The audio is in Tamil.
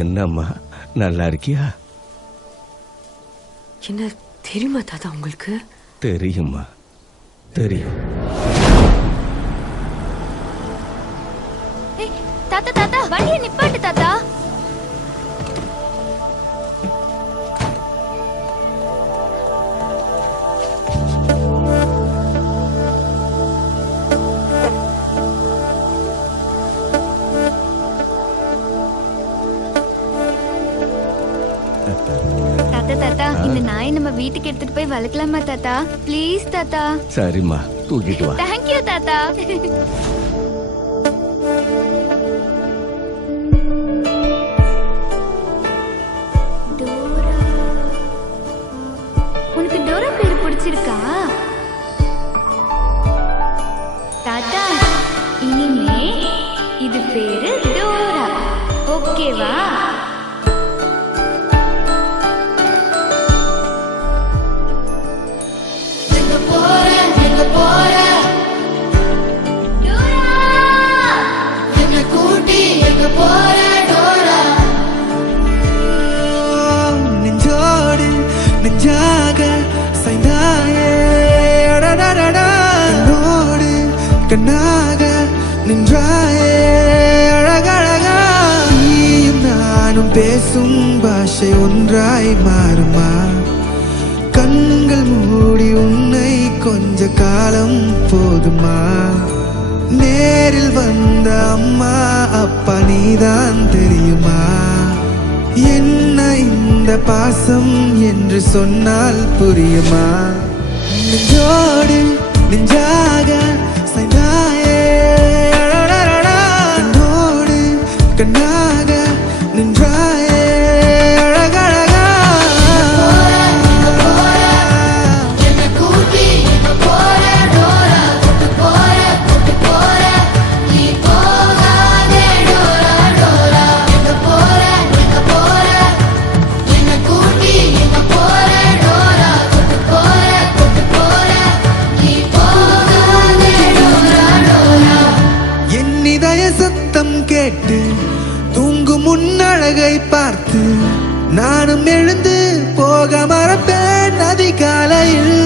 என்னம்மா நல்லா இருக்கியா? என்ன தெரியுமா தாத்தா உங்களுக்கு? தெரியுமா, தெரியும். தாத்தா தாத்தா வண்டியை நிப்பாட்டு தாத்தா. தாத்தா தாத்தா இந்த நாயை நம்ம வீட்டுக்கு எடுத்துட்டு போய் வளர்க்கலாமா தாத்தா? ப்ளீஸ் தாத்தா. சரிம்மா, தூக்கிட்டு வா. தேங்க்யூ தாத்தா. உனக்கு டோரா பேரு பிடிச்சிருக்கா? தாத்தா இனிமே இது பேரு டோரா, ஓகேவா? நெஞ்சோடு நெஞ்சாக சாய்ந்தாயே, கண்ணோடு கண்ணாக நின்றாயே அழகழகா. நீயும் நானும் பேசும் பாஷை ஒன்றாய் மாறுமா? கண்கள் மூடி உன்னை கொஞ்ச காலம் போதுமா? நேரில் வந்த அம்மா அப்பா நீதான் தெரியுமா? என்ன இந்த பாசம் என்று சொன்னால் புரியுமா? நெஞ்சோடு நெஞ்சாக சாய்ந்தாயே, கண்ணோடு கண்ணாக நின்றாயே அழகழகா. சத்தம் கேட்டு தூங்கும் முன்னழகை பார்த்து நானும் எழுந்து போக மறப்பேன் அதிகாலையில்.